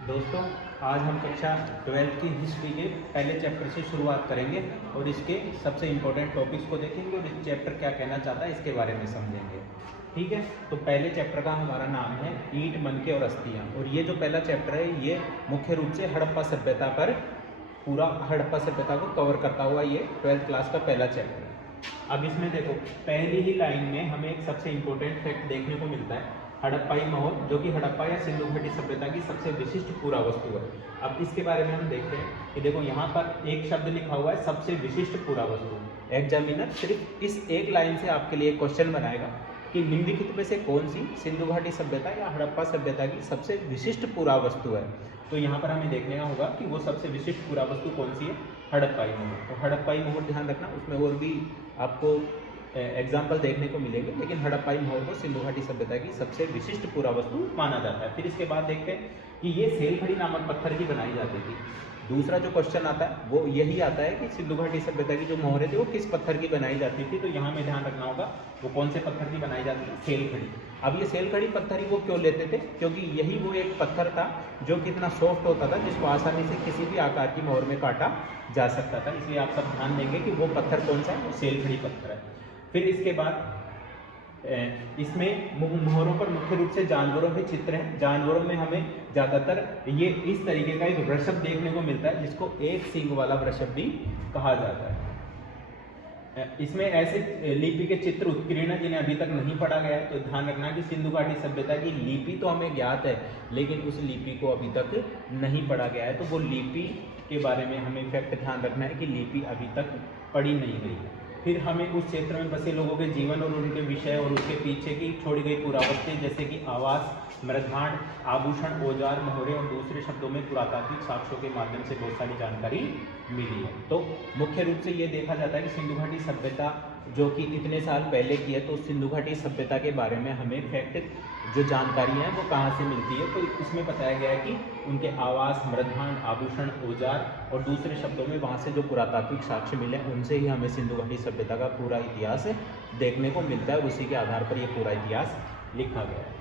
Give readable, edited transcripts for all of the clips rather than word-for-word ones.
दोस्तों, आज हम कक्षा 12th की हिस्ट्री के पहले चैप्टर से शुरुआत करेंगे और इसके सबसे इम्पोर्टेंट टॉपिक्स को देखेंगे और इस चैप्टर क्या कहना चाहता है इसके बारे में समझेंगे। ठीक है, तो पहले चैप्टर का हमारा नाम है ईंट, मनके और अस्थियाँ। और ये जो पहला चैप्टर है ये मुख्य रूप से हड़प्पा सभ्यता पर, पूरा हड़प्पा सभ्यता को कवर करता हुआ ये 12th क्लास का पहला चैप्टर है। अब इसमें देखो, पहली ही लाइन में हमें एक सबसे इम्पोर्टेंट फैक्ट देखने को मिलता है, हड़प्पाई महोर, जो कि हड़प्पा या सिंधु घाटी सभ्यता की सबसे विशिष्ट पुरावस्तु है। अब इसके बारे में हम देखते हैं कि देखो यहाँ पर एक शब्द लिखा हुआ है, सबसे विशिष्ट पुरावस्तु। एग्जामिनर सिर्फ इस एक लाइन से आपके लिए क्वेश्चन बनाएगा कि निम्नलिखित में से कौन सी सिंधु घाटी सभ्यता या हड़प्पा सभ्यता की सबसे विशिष्ट पुरावस्तु है। तो यहाँ पर हमें देखने का होगा कि वो सबसे विशिष्ट पुरावस्तु कौन सी है, हड़प्पाई महोर। तो हड़प्पाई महोर ध्यान रखना, उसमें और भी आपको एग्जाम्पल देखने को मिलेंगे, लेकिन हड़प्पाई महोर को सिंधु घाटी सभ्यता की सबसे विशिष्ट पुरावस्तु माना जाता है। फिर इसके बाद देखते हैं कि ये सेलखड़ी नामक पत्थर की बनाई जाती थी। दूसरा जो क्वेश्चन आता है वो यही आता है कि सिंधु घाटी सभ्यता की जो मोहरें थी वो किस पत्थर की बनाई जाती थी। तो यहाँ में ध्यान रखना होगा वो कौन से पत्थर की बनाई जाती है, सेलखड़ी। अब ये सेलखड़ी पत्थर ही वो क्यों लेते थे, क्योंकि यही वो एक पत्थर था जो कितना सॉफ्ट होता था, जिसको आसानी से किसी भी आकार की मोहर में काटा जा सकता था। इसलिए आप सब ध्यान देंगे कि वो पत्थर कौन सा है, वो सेलखड़ी पत्थर है। फिर इसके बाद इसमें मोहरों पर मुख्य रूप से जानवरों के चित्र हैं। जानवरों में हमें ज़्यादातर ये इस तरीके का एक वृषभ देखने को मिलता है, जिसको एक सींग वाला वृषभ भी कहा जाता है। इसमें ऐसे लिपि के चित्र उत्कीर्ण जिन्हें अभी तक नहीं पढ़ा गया है। तो ध्यान रखना कि सिंधु घाटी सभ्यता की लिपि तो हमें ज्ञात है, लेकिन उस लिपि को अभी तक नहीं पढ़ा गया है। तो वो लिपि के बारे में हमें फैक्ट ध्यान रखना है कि लिपि अभी तक पढ़ी नहीं गई है। फिर हमें उस क्षेत्र में बसे लोगों के जीवन और उनके विषय और उसके पीछे की छोड़ी गई पुरावस्तुएं, जैसे कि आवास, मृदभांड, आभूषण, औजार, मोहरे और दूसरे शब्दों में पुरातात्विक साक्ष्यों के माध्यम से बहुत सारी जानकारी मिली है। तो मुख्य रूप से ये देखा जाता है कि सिंधु घाटी सभ्यता जो कि इतने साल पहले की है, तो सिंधु घाटी सभ्यता के बारे में हमें फैक्ट जो जानकारी है वो कहाँ से मिलती है। तो इसमें बताया गया है कि उनके आवास, मृदभांड, आभूषण, औजार और दूसरे शब्दों में वहाँ से जो पुरातात्विक साक्ष्य मिले उनसे ही हमें सिंधु घाटी सभ्यता का पूरा इतिहास देखने को मिलता है और उसी के आधार पर ये पूरा इतिहास लिखा गया है।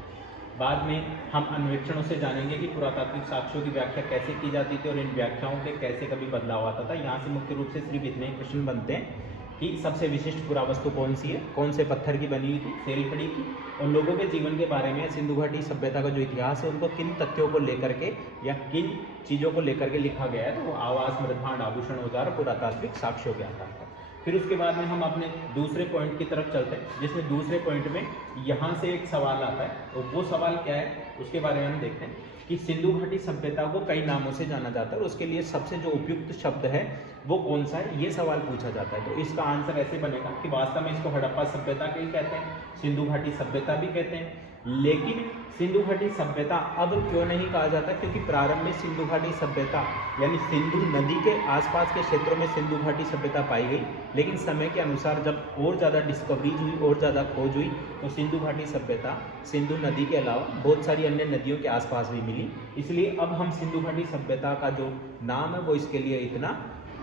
बाद में हम अन्वेषणों से जानेंगे कि पुरातात्विक साक्ष्यों की व्याख्या कैसे की जाती थी और इन व्याख्याओं के कैसे कभी बदलाव आता था। यहाँ से मुख्य रूप से सिर्फ इतने ही प्रश्न बनते हैं कि सबसे विशिष्ट पुरावस्तु कौन सी है, कौन से पत्थर की बनी हुई थी, सेलखड़ी की, और लोगों के जीवन के बारे में सिंधु घाटी सभ्यता का जो इतिहास है उनको किन तथ्यों को लेकर के या किन चीज़ों को लेकर के लिखा गया है। तो वो आवास, मृदभांड, आभूषण, औजार, पुरातात्विक साक्ष्यों के आधार पर। फिर उसके बाद में हम अपने दूसरे पॉइंट की तरफ चलते हैं, जिसमें दूसरे पॉइंट में यहाँ से एक सवाल आता है और वो सवाल क्या है उसके बारे में हम देखते हैं कि सिंधु घाटी सभ्यता को कई नामों से जाना जाता है और उसके लिए सबसे जो उपयुक्त शब्द है वो कौन सा है, ये सवाल पूछा जाता है। तो इसका आंसर ऐसे बनेगा कि वास्तव में इसको हड़प्पा सभ्यता के ही कहते हैं, सिंधु घाटी सभ्यता भी कहते हैं, लेकिन सिंधु घाटी सभ्यता अब क्यों नहीं कहा जाता, क्योंकि प्रारंभ में सिंधु घाटी सभ्यता यानी सिंधु नदी के आसपास के क्षेत्रों में सिंधु घाटी सभ्यता पाई गई, लेकिन समय के अनुसार जब और ज़्यादा डिस्कवरीज हुई और ज़्यादा खोज हुई तो सिंधु घाटी सभ्यता सिंधु नदी के अलावा बहुत सारी अन्य नदियों के आसपास भी मिली। इसलिए अब हम सिंधु घाटी सभ्यता का जो नाम है वो इसके लिए इतना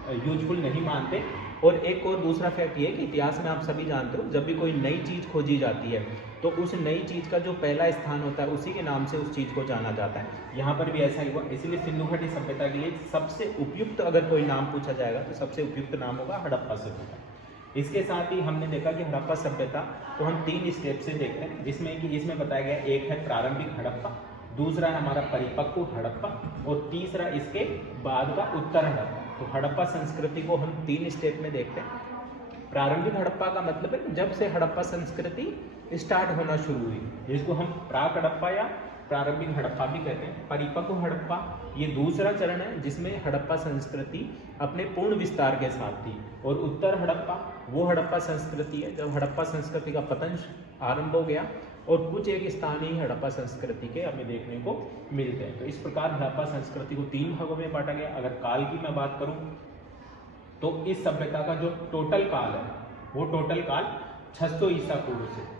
यूजफुल नहीं मानते। और एक और दूसरा फैक्ट ये कि इतिहास में आप सभी जानते हो, जब भी कोई नई चीज़ खोजी जाती है तो उस नई चीज़ का जो पहला स्थान होता है उसी के नाम से उस चीज़ को जाना जाता है। यहाँ पर भी ऐसा ही हुआ, इसलिए सिंधु घाटी सभ्यता के लिए सबसे उपयुक्त अगर कोई नाम पूछा जाएगा तो सबसे उपयुक्त नाम होगा हड़प्पा सभ्यता। इसके साथ ही हमने देखा कि हड़प्पा सभ्यता को हम 3 स्टेप से देखते हैं, जिसमें कि इसमें बताया गया एक है प्रारंभिक हड़प्पा, दूसरा है हमारा परिपक्व हड़प्पा और तीसरा इसके बाद का उत्तर हड़प्पा। तो हड़प्पा संस्कृति को हम 3 स्टेप में देखते हैं। प्रारंभिक हड़प्पा का मतलब है जब से हड़प्पा संस्कृति स्टार्ट होना शुरू हुई, जिसको हम प्राक हड़प्पा या प्रारंभिक हड़प्पा भी कहते हैं। परिपक्व हड़प्पा ये दूसरा चरण है जिसमें हड़प्पा संस्कृति अपने पूर्ण विस्तार के साथ थी, और उत्तर हड़प्पा वो हड़प्पा संस्कृति है जब हड़प्पा संस्कृति का पतन आरंभ हो गया और कुछ एक स्थान ही हड़प्पा संस्कृति के हमें देखने को मिलते हैं। तो इस प्रकार हड़प्पा संस्कृति को 3 भागों में बांटा गया। अगर काल की मैं बात करूं तो इस सभ्यता का जो टोटल काल है वो टोटल काल 600 ईसा पूर्व से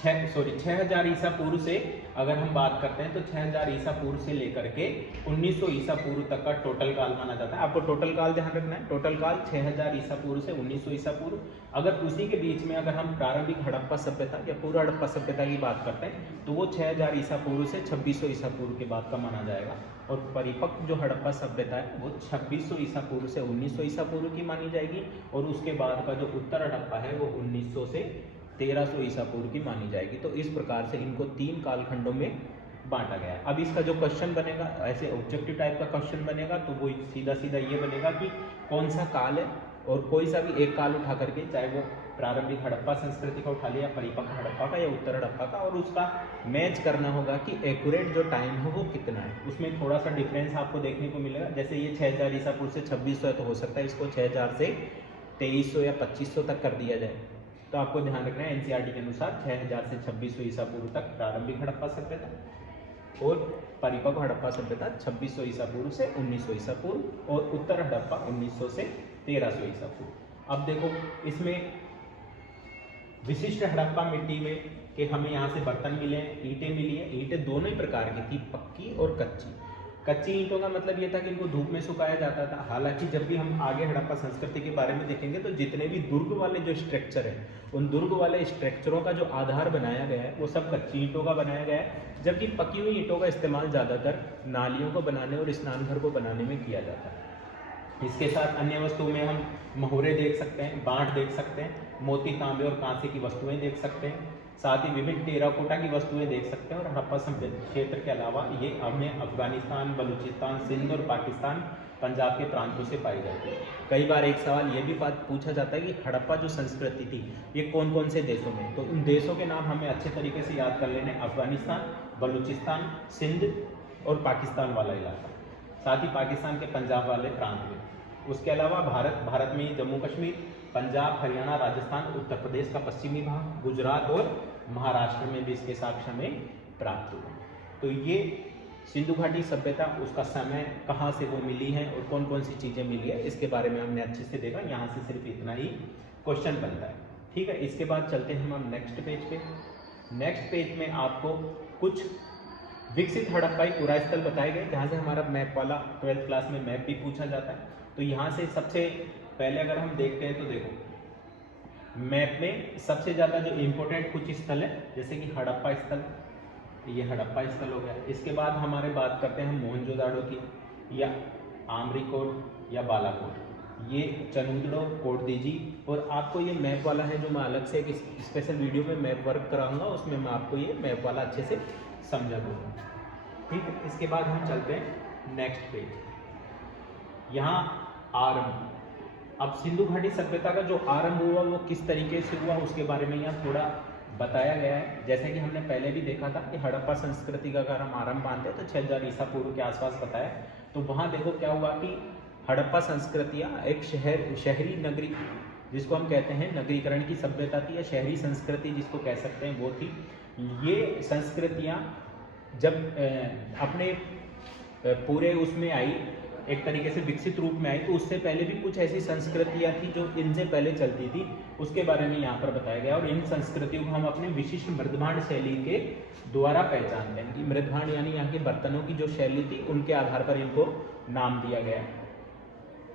6000 ईसा पूर्व से अगर हम बात करते हैं तो 6000 ईसा पूर्व से लेकर के 1900 ईसा पूर्व तक का टोटल काल माना जाता है। आपको टोटल काल ध्यान रखना है, टोटल काल 6000 ईसा पूर्व से 1900 ईसा पूर्व। अगर उसी के बीच में अगर हम प्रारंभिक हड़प्पा सभ्यता या पूर्व हड़प्पा सभ्यता की बात करते हैं तो वो 6000 ईसा पूर्व से 2600 ईसा पूर्व के बाद का माना जाएगा। और परिपक्व जो हड़प्पा सभ्यता है वो 2600 ईसा पूर्व से 1900 ईसा पूर्व की मानी जाएगी। और उसके बाद का जो उत्तर हड़प्पा है वो 1900 से 1300 ईसा पूर्व की मानी जाएगी। तो इस प्रकार से इनको 3 कालखंडों में बांटा गया है। अब इसका जो क्वेश्चन बनेगा, ऐसे ऑब्जेक्टिव टाइप का क्वेश्चन बनेगा, तो वो सीधा सीधा ये बनेगा कि कौन सा काल है, और कोई सा भी एक काल उठा करके, चाहे वो प्रारंभिक हड़प्पा संस्कृति का उठा लिया, परिपक्व हड़प्पा का या उत्तर हड़प्पा का, और उसका मैच करना होगा कि एक्यूरेट जो टाइम है वो कितना है। उसमें थोड़ा सा डिफरेंस आपको देखने को मिलेगा। जैसे ये 6000 ईसा पूर्व से 2600 है, तो हो सकता है इसको 6000 से 2300 या 2500 तक कर दिया जाए। तो आपको ध्यान रखना है एनसीईआरटी के अनुसार 6000 से 2600 ईसा पूर्व तक प्रारंभिक हड़प्पा सभ्यता, और परिपक्व हड़प्पा सभ्यता 2600 ईसा पूर्व से 1900 ईसा पूर्व, और उत्तर हड़प्पा 1900 से 1300 ईसा पूर्व। अब देखो इसमें विशिष्ट हड़प्पा मिट्टी में कि हमें यहाँ से बर्तन मिले हैं, ईंटें मिली हैं। ईंटें दोनों ही प्रकार की थी, पक्की और कच्ची। कच्ची ईंटों का मतलब ये था कि इनको धूप में सुखाया जाता था। हालांकि जब भी हम आगे हड़प्पा संस्कृति के बारे में देखेंगे तो जितने भी दुर्ग वाले जो स्ट्रक्चर हैं, उन दुर्ग वाले स्ट्रक्चरों का जो आधार बनाया गया है वो सब कच्ची ईंटों का बनाया गया है, जबकि पकी हुई ईंटों का इस्तेमाल ज़्यादातर नालियों को बनाने और स्नान घर को बनाने में किया जाता है। इसके साथ अन्य वस्तुओं में हम महुरे देख सकते हैं, बांट देख सकते हैं, मोती, तांबे और कांसे की वस्तुएं देख सकते हैं, साथ ही विभिन्न टेराकोटा की वस्तुएं देख सकते हैं। और हड़प्पा क्षेत्र के अलावा ये हमें अफगानिस्तान, बलूचिस्तान, सिंध और पाकिस्तान, पंजाब के प्रांतों से पाई जाती है। कई बार एक सवाल ये भी बात पूछा जाता है कि हड़प्पा जो संस्कृति थी ये कौन कौन से देशों में, तो उन देशों के नाम हमें अच्छे तरीके से याद कर लेने, अफगानिस्तान, बलूचिस्तान, सिंध और पाकिस्तान वाला इलाका, साथ ही पाकिस्तान के पंजाब वाले प्रांत में। उसके अलावा भारत में जम्मू कश्मीर, पंजाब, हरियाणा, राजस्थान, उत्तर प्रदेश का पश्चिमी भाग, गुजरात और महाराष्ट्र में भी इसके साक्ष्य में प्राप्त हुए। तो ये सिंधु घाटी सभ्यता, उसका समय, कहाँ से वो मिली है और कौन कौन सी चीज़ें मिली है, इसके बारे में हमने अच्छे से देखा। यहाँ से सिर्फ इतना ही क्वेश्चन बनता है, ठीक है। इसके बाद चलते हैं हम नेक्स्ट पेज पे। नेक्स्ट पेज में आपको कुछ विकसित हड़प्पाई पुरा स्थल बताए गए, जहाँ से हमारा मैप वाला 12th क्लास में मैप भी पूछा जाता है। तो यहाँ से सबसे पहले अगर हम देखते हैं तो देखो मैप में सबसे ज़्यादा जो इम्पोर्टेंट कुछ स्थल है, जैसे कि हड़प्पा स्थल, ये हड़प्पा स्थल हो गया। इसके बाद हमारे बात करते हैं मोहनजोदाड़ो की, या आमरीकोट या बालाकोट, ये चनुंदड़ो, कोटदीजी। और आपको ये मैप वाला है जो मैं अलग से एक स्पेशल वीडियो में मैप वर्क कराऊंगा, उसमें मैं आपको ये मैप वाला अच्छे से समझा दूँगा, ठीक है। इसके बाद हम चलते हैं नेक्स्ट पेज। यहाँ आरंभ, अब सिंधु घाटी सभ्यता का जो आरंभ हुआ वो किस तरीके से हुआ उसके बारे में यहाँ थोड़ा बताया गया है। जैसे कि हमने पहले भी देखा था कि हड़प्पा संस्कृति का अगर हम आरंभ मानते हैं तो 6000 ईसा पूर्व के आसपास बताया। तो वहाँ देखो क्या हुआ कि हड़प्पा संस्कृतियाँ एक शहरी नगरी, जिसको हम कहते हैं नगरीकरण की सभ्यता थी, या शहरी संस्कृति जिसको कह सकते हैं वो थी। ये संस्कृतियाँ जब अपने पूरे उसमें आई, एक तरीके से विकसित रूप में आई, तो उससे पहले भी कुछ ऐसी संस्कृतियाँ थी जो इनसे पहले चलती थी, उसके बारे में यहाँ पर बताया गया। और इन संस्कृतियों को हम अपने विशिष्ट मृदभांड शैली के द्वारा पहचानते हैं कि मृदभांड यानी यहाँ के बर्तनों की जो शैली थी उनके आधार पर इनको नाम दिया गया।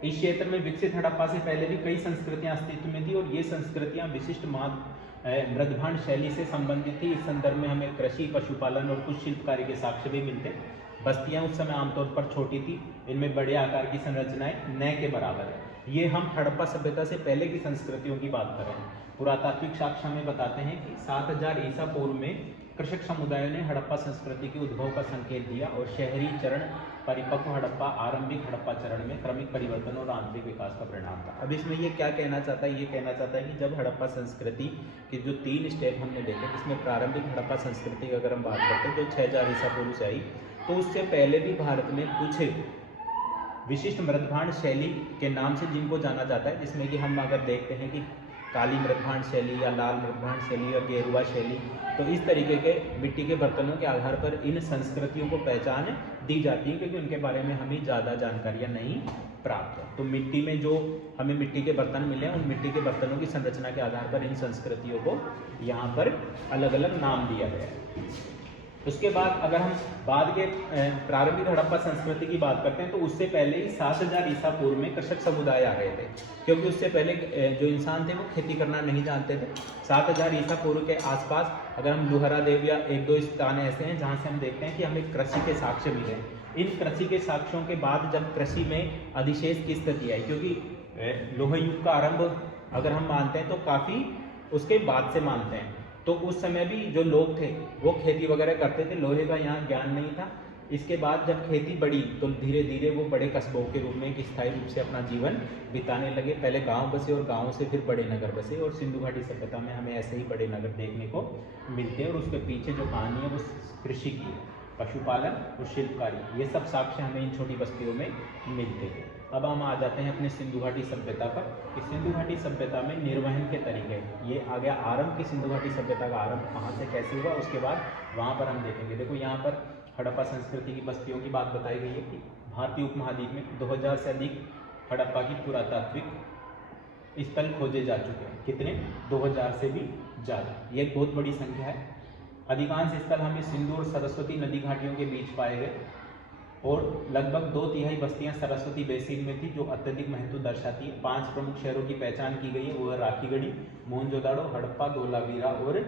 इस क्षेत्र में विकसित हड़प्पा से पहले भी कई संस्कृतियाँ अस्तित्व में थी, और ये संस्कृतियाँ विशिष्ट मृदभांड शैली से संबंधित थी। इस संदर्भ में हमें कृषि, पशुपालन और कुछ शिल्पकारी के साक्ष्य भी मिलते हैं। बस्तियां उस समय आमतौर पर छोटी थी, इनमें बड़े आकार की संरचनाएं न के बराबर है। ये हम हड़प्पा सभ्यता से पहले की संस्कृतियों की बात कर रहे हैं। पुरातात्विक साक्ष्य में बताते हैं कि 7000 ईसा पूर्व में कृषक समुदायों ने हड़प्पा संस्कृति के उद्भव का संकेत दिया, और शहरी चरण परिपक्व हड़प्पा आरंभिक हड़प्पा चरण में क्रमिक परिवर्तन और आंतरिक विकास का परिणाम था। अब इसमें ये क्या कहना चाहता है, ये कहना चाहता है कि जब हड़प्पा संस्कृति के जो 3 स्टेप हमने देखे, जिसमें प्रारंभिक हड़प्पा संस्कृति की अगर हम बात करते हैं जो 6000 ईसा पूर्व से आई, तो उससे पहले भी भारत में कुछ विशिष्ट मृदभांड शैली के नाम से जिनको जाना जाता है, जिसमें कि हम अगर देखते हैं कि काली मृदभांड शैली या लाल मृदभांड शैली या गेरुआ शैली, तो इस तरीके के मिट्टी के बर्तनों के आधार पर इन संस्कृतियों को पहचान दी जाती है, क्योंकि उनके बारे में हमें ज़्यादा जानकारियाँ नहीं प्राप्त है। तो मिट्टी में जो हमें मिट्टी के बर्तन मिले हैं, उन मिट्टी के बर्तनों की संरचना के आधार पर इन संस्कृतियों को यहाँ पर अलग अलग नाम दिया गया है। उसके बाद अगर हम बाद के प्रारंभिक हड़प्पा संस्कृति की बात करते हैं तो उससे पहले ही 7000 ईसा पूर्व में कृषक समुदाय आ रहे थे, क्योंकि उससे पहले जो इंसान थे वो खेती करना नहीं जानते थे। 7000 ईसा पूर्व के आसपास अगर हम लुहरा देव या एक दो स्थान ऐसे हैं जहाँ से हम देखते हैं कि हमें कृषि के साक्ष्य मिले। इन कृषि के साक्ष्यों के बाद जब कृषि में अधिशेष की स्थिति आई, क्योंकि लोह युग का आरंभ अगर हम मानते हैं तो काफ़ी उसके बाद से मानते हैं, तो उस समय भी जो लोग थे वो खेती वगैरह करते थे, लोहे का यहाँ ज्ञान नहीं था। इसके बाद जब खेती बढ़ी तो धीरे धीरे वो बड़े कस्बों के रूप में एक स्थायी रूप से अपना जीवन बिताने लगे। पहले गांव बसे और गांव से फिर बड़े नगर बसे, और सिंधु घाटी सभ्यता में हमें ऐसे ही बड़े नगर देखने को मिलते हैं। और उसके पीछे जो कहानी है वो कृषि की है, पशुपालन और शिल्पकारी, ये सब साक्ष्य हमें इन छोटी बस्तियों में मिलते थे। अब हम आ जाते हैं अपने सिंधु घाटी सभ्यता पर कि सिंधु घाटी सभ्यता में निर्वहन के तरीके, ये आ गया आरंभ की सिंधु घाटी सभ्यता का आरंभ कहाँ से कैसे हुआ, उसके बाद वहाँ पर हम देखेंगे। देखो यहाँ पर हड़प्पा संस्कृति की बस्तियों की बात बताई गई है कि भारतीय उपमहाद्वीप में 2000 से अधिक हड़प्पा की पुरातात्विक स्थल खोजे जा चुके हैं। कितने? 2000 से भी ज़्यादा, ये एक बहुत बड़ी संख्या है। अधिकांश स्थल हमें सिंधु और सरस्वती नदी घाटियों के बीच पाए गए, और लगभग 2/3 बस्तियां सरस्वती बेसिन में थी, जो अत्यधिक महत्व दर्शाती है। 5 प्रमुख शहरों की पहचान की गई है, वो है राखीगढ़ी, मोहनजोदाड़ो, हड़प्पा, धोलावीरा और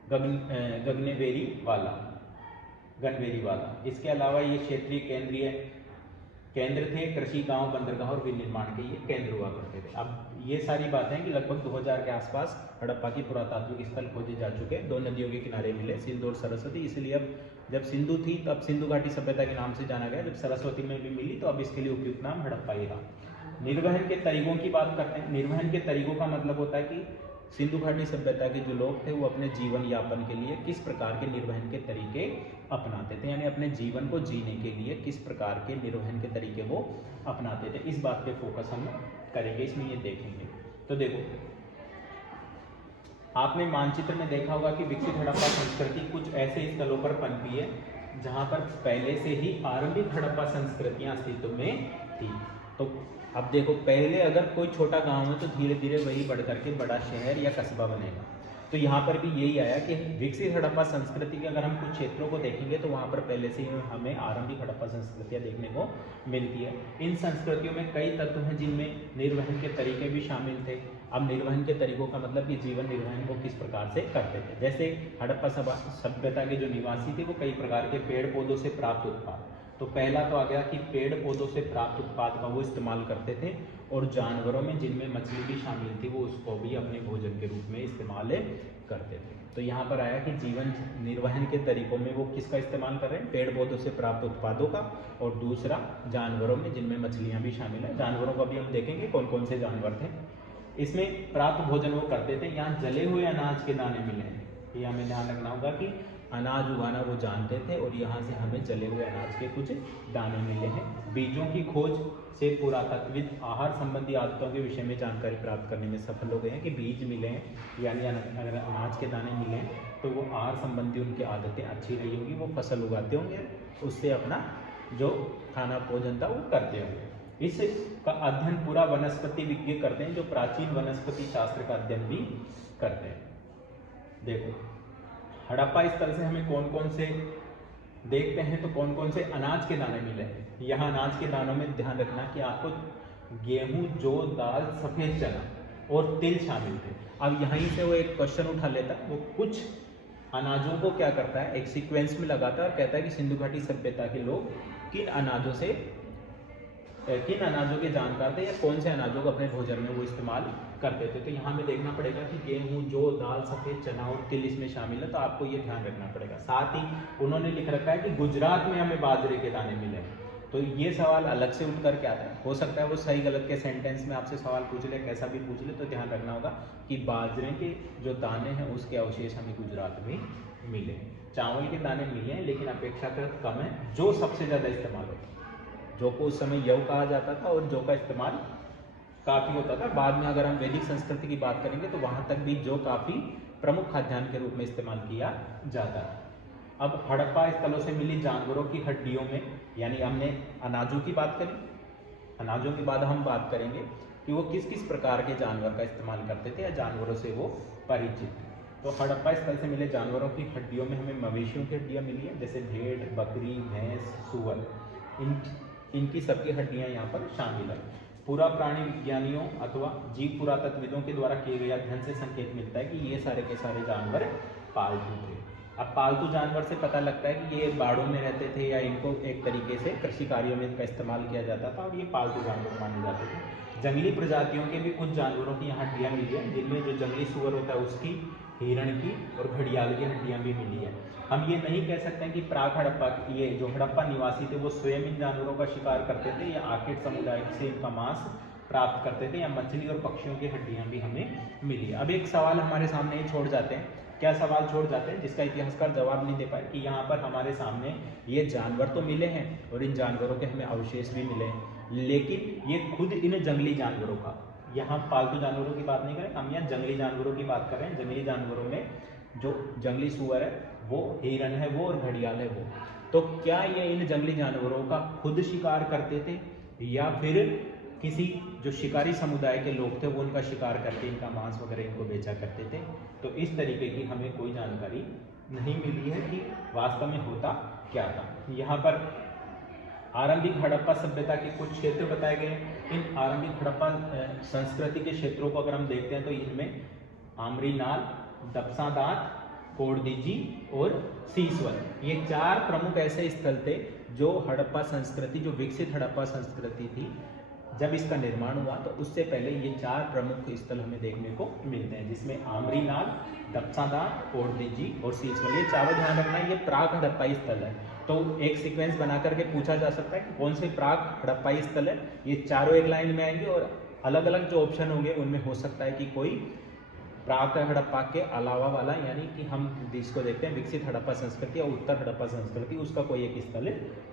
गगनवेरी वाला। इसके अलावा ये क्षेत्रीय केंद्रीय केंद्र थे, कृषि, गांव, बंदरगाह और विनिर्माण के ये केंद्र हुआ करते थे। अब ये सारी बातें कि लगभग 2000 के आसपास हड़प्पा की पुरातात्विक स्थल खोजे जा चुके हैं। 2 नदियों के किनारे मिले, सिंधु और सरस्वती, इसलिए अब जब सिंधु थी तब सिंधु घाटी सभ्यता के नाम से जाना गया, जब सरस्वती में भी मिली तो अब इसके लिए उपयुक्त नाम हड़प्पा ही रहा। निर्वहन के तरीकों की बात करते हैं। निर्वहन के तरीकों का मतलब होता है कि सिंधु घाटी सभ्यता के जो लोग थे वो अपने जीवन यापन के लिए किस प्रकार के निर्वहन के तरीके अपनाते थे, यानी अपने जीवन को जीने के लिए किस प्रकार के निर्वहन के तरीके वो अपनाते थे, इस बात पे फोकस हम करेंगे, इसमें ये देखेंगे। तो देखो, आपने मानचित्र में देखा होगा कि विकसित हड़प्पा संस्कृति कुछ ऐसे स्थलों पर पनपी है जहाँ पर पहले से ही आरंभिक हड़प्पा संस्कृतियाँ अस्तित्व में थी। तो अब देखो, पहले अगर कोई छोटा गांव है तो धीरे धीरे वही बढ़ करके बड़ा शहर या कस्बा बनेगा। तो यहाँ पर भी यही आया कि विकसित हड़प्पा संस्कृति के अगर हम कुछ क्षेत्रों को देखेंगे तो वहाँ पर पहले से ही हमें आरंभिक हड़प्पा संस्कृतियाँ देखने को मिलती है। इन संस्कृतियों में कई तत्व हैं जिनमें निर्वहन के तरीके भी शामिल थे। अब निर्वहन के तरीकों का मतलब कि जीवन निर्वहन वो किस प्रकार से करते थे। जैसे हड़प्पा सभ्यता के जो निवासी थे वो कई प्रकार के पेड़ पौधों से प्राप्त उत्पाद, तो पहला तो आ गया कि पेड़ पौधों से प्राप्त उत्पाद का वो इस्तेमाल करते थे, और जानवरों में जिनमें मछली भी शामिल थी वो उसको भी अपने भोजन के रूप में इस्तेमाल करते थे। तो यहाँ पर आया कि जीवन निर्वहन के तरीकों में वो किसका इस्तेमाल कर रहे हैं? पेड़ पौधों से प्राप्त उत्पादों का, और दूसरा जानवरों में जिनमें मछलियाँ भी शामिल हैं। जानवरों का भी हम देखेंगे कौन कौन से जानवर थे। इसमें प्राप्त भोजन वो करते थे। यहाँ जले हुए अनाज के दाने मिले हैं, ये हमें ध्यान रखना होगा कि अनाज उगाना वो जानते थे, और यहाँ से हमें जले हुए अनाज के कुछ दाने मिले हैं। बीजों की खोज से पुरातत्वविद आहार संबंधी आदतों के विषय में जानकारी प्राप्त करने में सफल हो गए हैं कि बीज मिले हैं, यानी अगर अनाज के दाने मिले हैं तो वो आहार संबंधी उनकी आदतें अच्छी रही होगी, वो फसल उगाते होंगे, उससे अपना जो खाना भोजन था वो करते होंगे। इस का अध्ययन पूरा वनस्पति विज्ञ करते हैं, जो प्राचीन वनस्पति शास्त्र का अध्ययन भी करते हैं। देखो, हड़प्पा स्थल से हमें कौन कौन से देखते हैं तो कौन कौन से अनाज के दाने मिले हैं। यहाँ अनाज के दानों में ध्यान रखना कि आपको गेहूं, जौ, दाल, सफ़ेद चना और तिल शामिल थे। अब यहीं से वो एक क्वेश्चन उठा लेता है, वो कुछ अनाजों को क्या करता है, एक सीक्वेंस में लगाता है और कहता है कि सिंधु घाटी सभ्यता के लोग किन अनाजों के जानकार थे या कौन से अनाजों को अपने भोजन में वो इस्तेमाल करते थे। तो यहाँ हमें देखना पड़ेगा कि गेहूं, जौ, दाल, सफ़ेद चना और तिल इसमें शामिल है, तो आपको ये ध्यान रखना पड़ेगा। साथ ही उन्होंने लिख रखा है कि गुजरात में हमें बाजरे के दाने मिले, तो ये सवाल अलग से उठ करके आता है। हो सकता है वो सही गलत के सेंटेंस में आपसे सवाल पूछ ले, कैसा भी पूछ ले, तो ध्यान रखना होगा कि बाजरे के जो दाने हैं उसके अवशेष हमें गुजरात में मिले। चावल के दाने मिले हैं लेकिन अपेक्षाकृत कम है। जो सबसे ज़्यादा इस्तेमाल होता है, जौ को उस समय यव कहा जाता था और जौ का इस्तेमाल काफ़ी होता था। बाद में अगर हम वैदिक संस्कृति की बात करेंगे तो वहाँ तक भी जौ काफ़ी प्रमुख खाद्यान्न के रूप में इस्तेमाल किया जाता है। अब हड़प्पा स्थलों से मिली जानवरों की हड्डियों में, यानी हमने अनाजों की बात करी, अनाजों के बाद हम बात करेंगे कि वो किस किस प्रकार के जानवर का इस्तेमाल करते थे या जानवरों से वो परिचित थे। तो हड़प्पा स्थल से मिले जानवरों की हड्डियों में हमें मवेशियों की हड्डियाँ मिली है, जैसे भेड़, बकरी, भैंस, सूअर, इनकी सबकी हड्डियाँ यहाँ पर शामिल है। पूरा प्राणी विज्ञानियों अथवा जीव पुरातत्वविदों के द्वारा किए गए अध्ययन से संकेत मिलता है कि ये सारे के सारे जानवर पालतू थे। अब पालतू जानवर से पता लगता है कि ये बाड़ों में रहते थे या इनको एक तरीके से कृषि कार्यों में इनका इस्तेमाल किया जाता था और ये पालतू जानवर माने जाते थे। जंगली प्रजातियों के भी कुछ जानवरों की यहाँ हड्डियाँ मिली हैं, जिनमें जो जंगली सूअर होता है उसकी, हिरण की और घड़ियाल की हड्डियाँ भी मिली हैं। हम ये नहीं कह सकते हैं कि प्राक हड़प्पा, ये जो हड़प्पा निवासी थे वो स्वयं इन जानवरों का शिकार करते थे या आर्किड समुदाय से इनका मांस प्राप्त करते थे, या मछली और पक्षियों की हड्डियाँ भी हमें मिली। अब एक सवाल हमारे सामने ही छोड़ जाते हैं, क्या सवाल छोड़ जाते हैं जिसका इतिहासकार जवाब नहीं दे पाए कि यहाँ पर हमारे सामने ये जानवर तो मिले हैं और इन जानवरों के हमें अवशेष भी मिले हैं, लेकिन ये खुद इन जंगली जानवरों का, यहाँ पालतू जानवरों की बात नहीं करें, हम यहाँ जंगली जानवरों की बात कर रहे हैं। जंगली जानवरों में जो जंगली सूअर है वो, हिरण है वो और घड़ियाल है वो, तो क्या ये इन जंगली जानवरों का खुद शिकार करते थे या फिर किसी जो शिकारी समुदाय के लोग थे वो उनका शिकार करके इनका मांस वगैरह इनको बेचा करते थे? तो इस तरीके की हमें कोई जानकारी नहीं मिली है कि वास्तव में होता क्या था। यहाँ पर आरंभिक हड़प्पा सभ्यता के कुछ क्षेत्र बताए गए। इन आरंभिक हड़प्पा संस्कृति के क्षेत्रों को अगर हम देखते हैं तो इनमें आमरीनाल, दपसादात, कोडदीजी और सीसवर, ये 4 प्रमुख ऐसे स्थल थे जो हड़प्पा संस्कृति, जो विकसित हड़प्पा संस्कृति थी, जब इसका निर्माण हुआ तो उससे पहले ये 4 प्रमुख स्थल हमें देखने को मिलते हैं, जिसमें आमरीनाल, दपसादात, कोडदीजी और सीसवर। ये चारों ध्यान रखना है, ये प्राक हड़प्पाई स्थल है। तो एक सीक्वेंस बना करके पूछा जा सकता है कि कौन से प्राक हड़प्पाई स्थल है। ये चारों एक लाइन में आएंगे और अलग अलग जो ऑप्शन होंगे उनमें हो सकता है कि कोई प्राक हड़प्पा के अलावा वाला, यानी कि हम जिसको देखते हैं विकसित हड़प्पा संस्कृति और उत्तर हड़प्पा संस्कृति, उसका कोई एक स्थल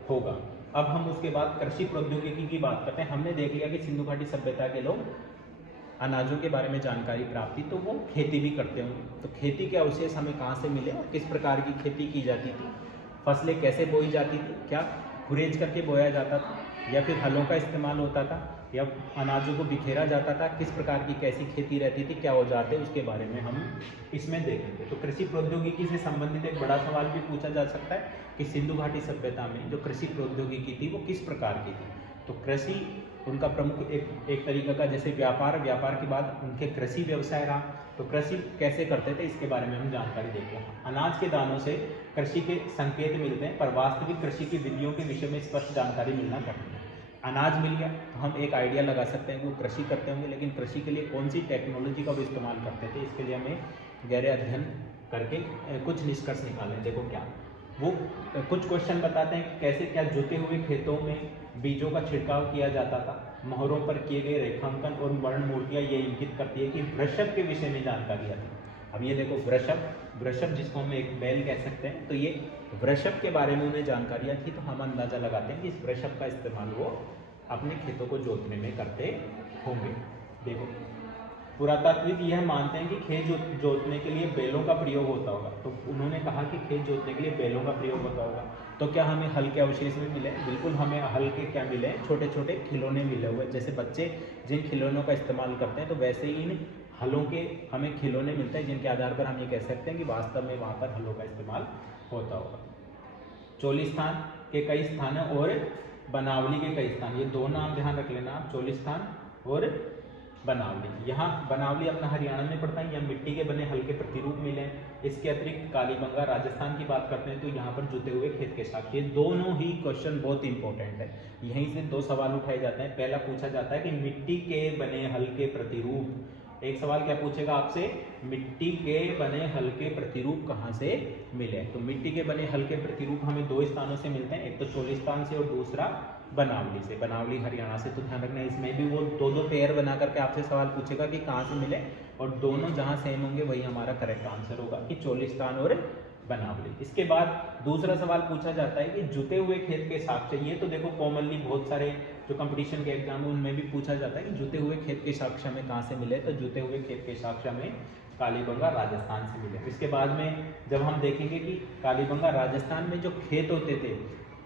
होगा। अब हम उसके बाद कृषि प्रौद्योगिकी की बात करते हैं। हमने देख लिया कि सिंधु घाटी सभ्यता के लोग अनाजों के बारे में जानकारी प्राप्त थी, तो वो खेती भी करते होंगे। तो खेती के अवशेष हमें कहाँ से मिले और किस प्रकार की खेती की जाती थी, फसलें कैसे बोई जाती थी, क्या खुरेज करके बोया जाता था या फिर हलों का इस्तेमाल होता था या अनाजों को बिखेरा जाता था, किस प्रकार की कैसी खेती रहती थी, क्या औजार थे, उसके बारे में हम इसमें देखेंगे। तो कृषि प्रौद्योगिकी से संबंधित एक बड़ा सवाल भी पूछा जा सकता है कि सिंधु घाटी सभ्यता में जो कृषि प्रौद्योगिकी थी वो किस प्रकार की थी। तो कृषि उनका प्रमुख एक तरीका का, जैसे व्यापार के बाद उनके कृषि व्यवसाय रहा। तो कृषि कैसे करते थे इसके बारे में हम जानकारी देखते हैं। अनाज के दानों से कृषि के संकेत मिलते हैं, पर वास्तविक कृषि की विधियों के विषय में स्पष्ट जानकारी मिलना कठिन है। अनाज मिल गया तो हम एक आइडिया लगा सकते हैं कि वो कृषि करते होंगे, लेकिन कृषि के लिए कौन सी टेक्नोलॉजी का वो इस्तेमाल करते थे, इसके लिए हमें गहरे अध्ययन करके कुछ निष्कर्ष निकालें। देखो क्या वो कुछ क्वेश्चन बताते हैं कि कैसे क्या जुते हुए खेतों में बीजों का छिड़काव किया जाता था। मोहरों पर किए गए रेखांकन और वर्ण मूर्तियाँ ये इंगित करती है कि वृषभ के विषय में जानकारी आती है। अब ये देखो वृषभ जिसको हम एक बैल कह सकते हैं, तो ये वृषभ के बारे में उन्हें जानकारियाँ थी, तो हम अंदाजा लगाते हैं कि इस वृषभ का इस्तेमाल वो अपने खेतों को जोतने में करते होंगे। देखो पुरातत्वविद यह मानते हैं कि खेत जोतने के लिए बैलों का प्रयोग होता होगा। तो उन्होंने कहा कि खेत जोतने के लिए बैलों का प्रयोग होता होगा। तो क्या हमें हल के अवशेष भी मिले? बिल्कुल, हमें हल के क्या मिले, छोटे छोटे खिलौने मिले हुए। जैसे बच्चे जिन खिलौनों का इस्तेमाल करते हैं, तो वैसे ही इन हलों के हमें खिलौने मिलते हैं, जिनके आधार पर हम ये कह सकते हैं कि वास्तव में वहाँ पर हलों का इस्तेमाल होता होगा। चोलिस्तान के कई स्थान हैं और बनावली के कई स्थान, ये दो नाम ध्यान रख लेना आप, चोलिस्तान और बनावली। यहाँ बनावली अपना हरियाणा में पड़ता है, यहाँ मिट्टी के बने हल्के प्रतिरूप मिले। इसके अतिरिक्त कालीबंगा राजस्थान की बात करते हैं तो यहाँ पर जुते हुए खेत के साक्ष्य। ये दोनों ही क्वेश्चन बहुत इंपॉर्टेंट है, यहीं से 2 सवाल उठाए जाते हैं। पहला पूछा जाता है कि मिट्टी के बने हल्के प्रतिरूप, एक सवाल क्या पूछेगा आपसे, मिट्टी के बने हल्के प्रतिरूप कहाँ से मिले। तो मिट्टी के बने हल्के प्रतिरूप हमें 2 स्थानों से मिलते हैं, एक तो चोलिस्तान से और दूसरा बनावली से। बनावली हरियाणा से। तो ध्यान रखना इसमें भी वो 2-2 पेयर बना करके आपसे सवाल पूछेगा कि कहाँ से मिले, और दोनों जहाँ सेम होंगे वही हमारा करेक्ट आंसर होगा कि चोलिस्तान और बनावली। इसके बाद दूसरा सवाल पूछा जाता है कि जुते हुए खेत के साक्ष्य। ये तो देखो कॉमनली बहुत सारे जो कंपटीशन के एग्जाम है उनमें भी पूछा जाता है कि जुते हुए खेत के साक्ष्य में कहाँ से मिले। तो जुते हुए खेत के साक्ष्य में कालीबंगा राजस्थान से मिले। इसके बाद में जब हम देखेंगे कि कालीबंगा राजस्थान में जो खेत होते थे,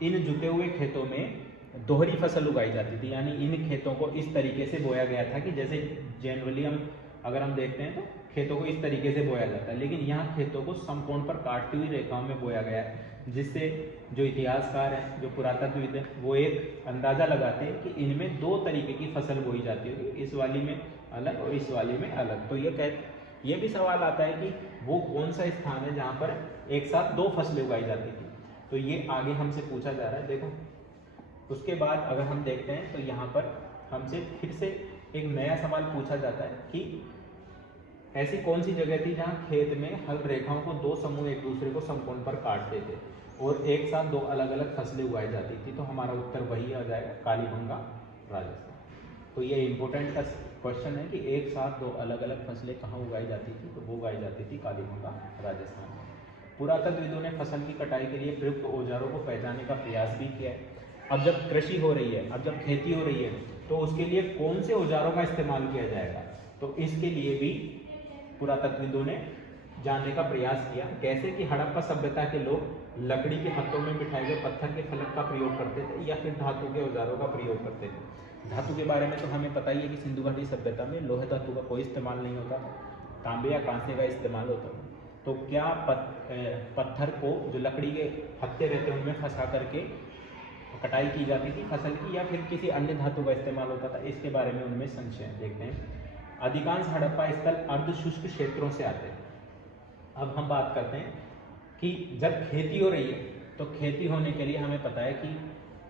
इन जुते हुए खेतों में दोहरी फसल उगाई जाती थी, यानी इन खेतों को इस तरीके से बोया गया था कि जैसे जनरली अगर हम देखते हैं तो खेतों को इस तरीके से बोया जाता है, लेकिन यहाँ खेतों को समकोण पर काटती हुई रेखाओं में बोया गया है, जिससे जो इतिहासकार हैं, जो पुरातत्वविद हैं, वो एक अंदाजा लगाते हैं कि इनमें दो तरीके की फसल बोई जाती होगी, इस वाली में अलग और इस वाली में अलग। तो ये भी सवाल आता है कि वो कौन सा स्थान है जहाँ पर एक साथ दो फसलें उगाई जाती थी, तो ये आगे हमसे पूछा जा रहा है। देखो उसके बाद अगर हम देखते हैं तो यहाँ पर हमसे फिर से एक नया सवाल पूछा जाता है कि ऐसी कौन सी जगह थी जहाँ खेत में हल रेखाओं को दो समूह एक दूसरे को समकोण पर काटते थे और एक साथ दो अलग अलग फसलें उगाई जाती थी। तो हमारा उत्तर वही आ जाएगा, कालीबंगा, राजस्थान। तो ये इंपॉर्टेंट क्वेश्चन है कि एक साथ दो अलग अलग फसलें कहाँ उगाई जाती थी, तो वो उगाई जाती थी कालीबंगा, राजस्थान में। पुरातत्वविदों ने फसल की कटाई के लिए प्रयुक्त औजारों को पहचानने का प्रयास भी किया है। अब जब कृषि हो रही है, अब जब खेती हो रही है, तो उसके लिए कौन से औजारों का इस्तेमाल किया जाएगा, तो इसके लिए भी पुरातत्वविदों ने जानने का प्रयास किया। कैसे कि हड़प्पा सभ्यता के लोग लकड़ी के हाथों में बिठाए गए पत्थर के फलक का प्रयोग करते थे या फिर धातु के औजारों का प्रयोग करते थे। धातु के बारे में तो हमें पता ही है कि सिंधु घाटी सभ्यता में लोहे धातु का कोई इस्तेमाल नहीं होता था, तांबे या कांसे का इस्तेमाल होता था। तो क्या पत्थर को जो लकड़ी के हत्थे रहते हैं उनमें फंसा करके कटाई की जाती थी फसल की, या फिर किसी अन्य धातु का इस्तेमाल होता था, इसके बारे में उनमें संशय देखते हैं। अधिकांश हड़प्पा स्थल अर्धशुष्क क्षेत्रों से आते हैं। अब हम बात करते हैं कि जब खेती हो रही है तो खेती होने के लिए हमें पता है कि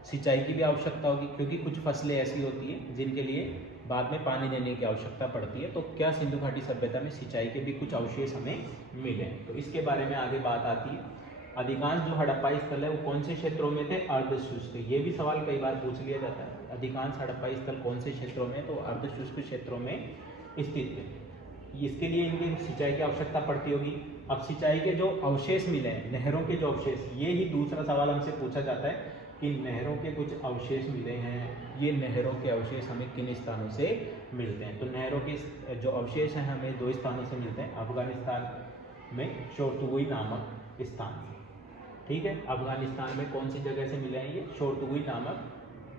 सिंचाई की भी आवश्यकता होगी, क्योंकि कुछ फसलें ऐसी होती हैं जिनके लिए बाद में पानी देने की आवश्यकता पड़ती है। तो क्या सिंधु घाटी सभ्यता में सिंचाई के भी कुछ अवशेष हमें मिले, तो इसके बारे में आगे बात आती है। अधिकांश जो हड़प्पाई स्थल है वो कौन से क्षेत्रों में थे, अर्धशुष्क। ये भी सवाल कई बार पूछ लिया जाता है, अधिकांश हड़प्पाई स्थल कौन से क्षेत्रों में, तो अर्धशुष्क क्षेत्रों में स्थित थे। इसके लिए इनकी सिंचाई की आवश्यकता पड़ती होगी। अब सिंचाई के जो अवशेष मिले हैं, नहरों के जो अवशेष, ये ही दूसरा सवाल हमसे पूछा जाता है कि नहरों के कुछ अवशेष मिले हैं, ये नहरों के अवशेष हमें किन स्थानों से मिलते हैं, तो नहरों के जो अवशेष हैं हमें दो स्थानों से मिलते हैं, अफगानिस्तान में शोरतुगुई नामक स्थान, ठीक है। अफगानिस्तान में कौन सी जगह से मिले हैं, ये शोरतुगुई नामक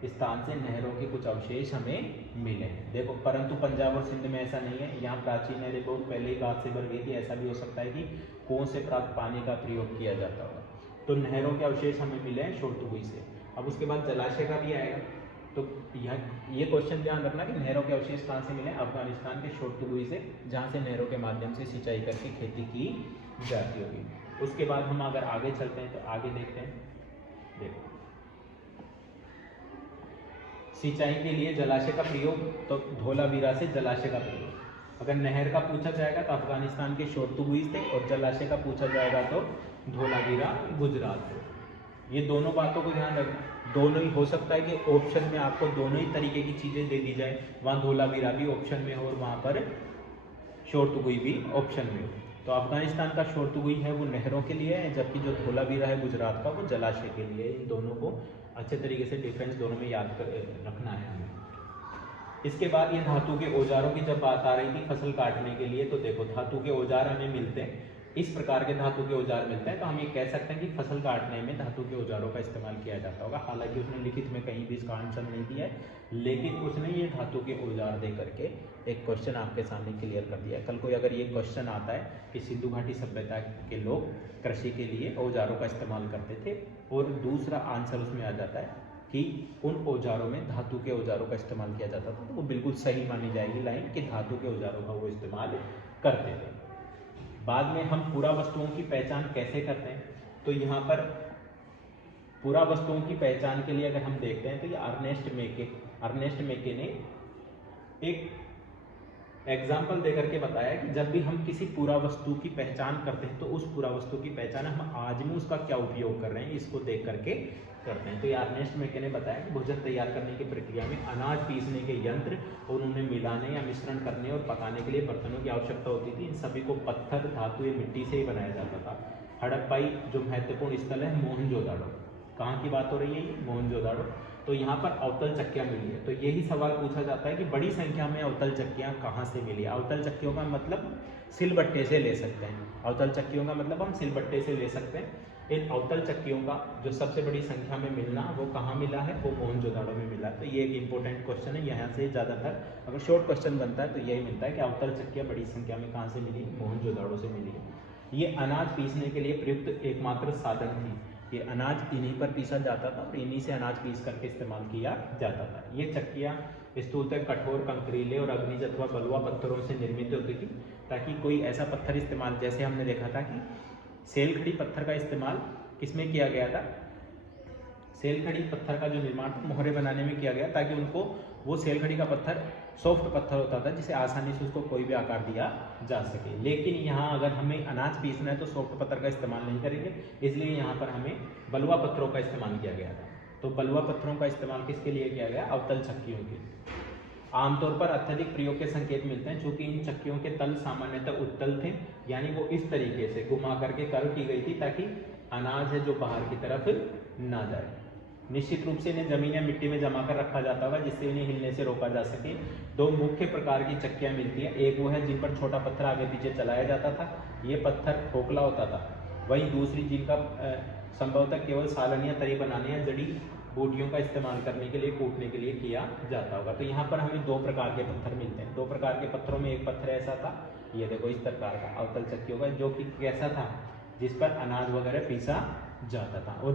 स्थान से नहरों के कुछ अवशेष हमें मिले हैं। देखो परंतु पंजाब और सिंध में ऐसा नहीं है, यहाँ प्राचीन नहरें बहुत पहले ही गाद से भर गई थी। ऐसा भी हो सकता है कि कुओं से प्राप्त पानी का प्रयोग किया जाता होगा। तो नहरों के अवशेष हमें मिले हैं शोरतुगुई से। अब उसके बाद जलाशय का भी आएगा, तो ये क्वेश्चन ध्यान रखना कि नहरों के अवशेष कहाँ से मिले, अफगानिस्तान के शोरतुगुई से, जहाँ से नहरों के माध्यम से सिंचाई करके खेती की जाती होगी। उसके बाद हम अगर आगे चलते हैं तो आगे देखते हैं। देखो सिंचाई के लिए जलाशय का प्रयोग, तो धोलावीरा से जलाशय का प्रयोग। अगर नहर का पूछा जाएगा तो अफगानिस्तान के शोरतुगुई से, और जलाशय का पूछा जाएगा तो धोलावीरा गुजरात से। ये दोनों बातों को ध्यान रखना, दोनों ही हो सकता है कि ऑप्शन में आपको दोनों ही तरीके की चीज़ें दे दी जाए, वहाँ धोलावीरा भी ऑप्शन में हो और वहाँ पर शोरतुगुई भी ऑप्शन में हो। तो अफगानिस्तान का शोरतुगुई है वो नहरों के लिए है, जबकि जो धोलावीरा है गुजरात का वो जलाशय के लिए। इन दोनों को अच्छे तरीके से डिफरेंस दोनों में याद कर रखना है हमें। इसके बाद ये धातु के औजारों की जब बात आ रही थी फसल काटने के लिए, तो देखो धातु के औजार हमें मिलते हैं, इस प्रकार के धातु के औजार मिलते हैं। तो हम ये कह सकते हैं कि फसल काटने में धातु के औजारों का इस्तेमाल किया जाता होगा। हालांकि उसने लिखित में कहीं भी इसका आंसर नहीं दिया है, लेकिन उसने ये धातु के औजार दे करके एक क्वेश्चन आपके सामने क्लियर कर दिया। कल कोई अगर ये क्वेश्चन आता है कि सिंधु घाटी सभ्यता के लोग कृषि के लिए औजारों का इस्तेमाल करते थे, और दूसरा आंसर उसमें आ जाता है कि उन औजारों में धातु के औजारों का इस्तेमाल किया जाता था, तो वो बिल्कुल सही मानी जाएगी लाइन कि धातु के औजारों का वो इस्तेमाल करते थे। बाद में हम पुरा वस्तुओं की पहचान कैसे करते हैं, तो यहाँ पर पुरा वस्तुओं की पहचान के लिए अगर हम देखते हैं तो ये अर्नेस्ट मेके ने एक एग्जाम्पल दे करके बताया कि जब भी हम किसी पूरा वस्तु की पहचान करते हैं तो उस पूरा वस्तु की पहचान हम आज में उसका क्या उपयोग कर रहे हैं इसको देख करके करते हैं। तो ये अर्नेस्ट मेके ने बताया कि भोजन तैयार करने की प्रक्रिया में अनाज पीसने के यंत्र और उन्हें मिलाने या मिश्रण करने और पकाने के लिए बर्तनों की आवश्यकता होती थी। इन सभी को पत्थर, धातु या मिट्टी से ही बनाया जाता था। हड़प्पाई जो महत्वपूर्ण स्थल है मोहनजोदाड़ो, कहाँ की बात हो रही है, मोहनजोदाड़ो। तो यहाँ पर अवतल चक्कियाँ मिली है, तो यही सवाल पूछा जाता है कि बड़ी संख्या में अवतल चक्कियाँ कहाँ से मिली। अवतल चक्कियों का मतलब सिलबट्टे से ले सकते हैं, अवतल चक्कियों का मतलब हम सिलबट्टे से ले सकते हैं। इन अवतल चक्कियों का जो सबसे बड़ी संख्या में मिलना वो कहाँ मिला है, वो मोहनजोदाड़ो में मिला। तो ये एक इंपॉर्टेंट क्वेश्चन है, यहाँ से ज़्यादातर अगर शॉर्ट क्वेश्चन बनता है तो यही मिलता है कि अवतल चक्कियाँ बड़ी संख्या में कहाँ से मिली, मोहनजोदाड़ो से मिली है। ये अनाज पीसने के लिए प्रयुक्त एकमात्र साधन थी। ये अनाज इन्हीं पर पीसा जाता था और इन्हीं से अनाज पीस करके इस्तेमाल किया जाता था। ये चक्कियाँ स्थूलतः कठोर, कंकरीले और अग्निज अथवा बलुआ पत्थरों से निर्मित होती थी, ताकि कोई ऐसा पत्थर इस्तेमाल, जैसे हमने देखा था कि सेलखड़ी पत्थर का इस्तेमाल किसमें किया गया था, सेलखड़ी पत्थर का जो निर्माण मोहरे बनाने में किया गया, ताकि उनको वो सेलखड़ी का पत्थर सॉफ्ट पत्थर होता था जिसे आसानी से उसको कोई भी आकार दिया जा सके। लेकिन यहाँ अगर हमें अनाज पीसना है तो सॉफ्ट पत्थर का इस्तेमाल नहीं करेंगे, इसलिए यहाँ पर हमें बलुआ पत्थरों का इस्तेमाल किया गया था। तो बलुआ पत्थरों का इस्तेमाल किसके लिए किया गया, अवतल चक्कियों के। आमतौर पर अत्यधिक प्रयोग के संकेत मिलते हैं, चूंकि इन चक्कियों के तल सामान्यतः उत्तल थे, यानी वो इस तरीके से घुमा करके कर्व की गई थी ताकि अनाज है जो बाहर की तरफ ना जाए। निश्चित रूप से इन्हें जमीन या मिट्टी में जमा कर रखा जाता होगा जिससे इन्हें हिलने से रोका जा सके। दो मुख्य प्रकार की चक्कियाँ मिलती हैं, एक वो है जिन पर छोटा पत्थर आगे पीछे चलाया जाता था, ये पत्थर खोखला होता था। वहीं दूसरी जिनका संभवतः केवल सालन या तरी बनाने या जड़ी बूटियों का इस्तेमाल करने के लिए, कूटने के लिए किया जाता होगा। तो यहाँ पर हमें दो प्रकार के पत्थर मिलते हैं। दो प्रकार के पत्थरों में एक पत्थर ऐसा था, ये देखो इस प्रकार का अवतल चक्कियों का, जो कि कैसा था, जिस पर अनाज वगैरह पीसा जाता था। और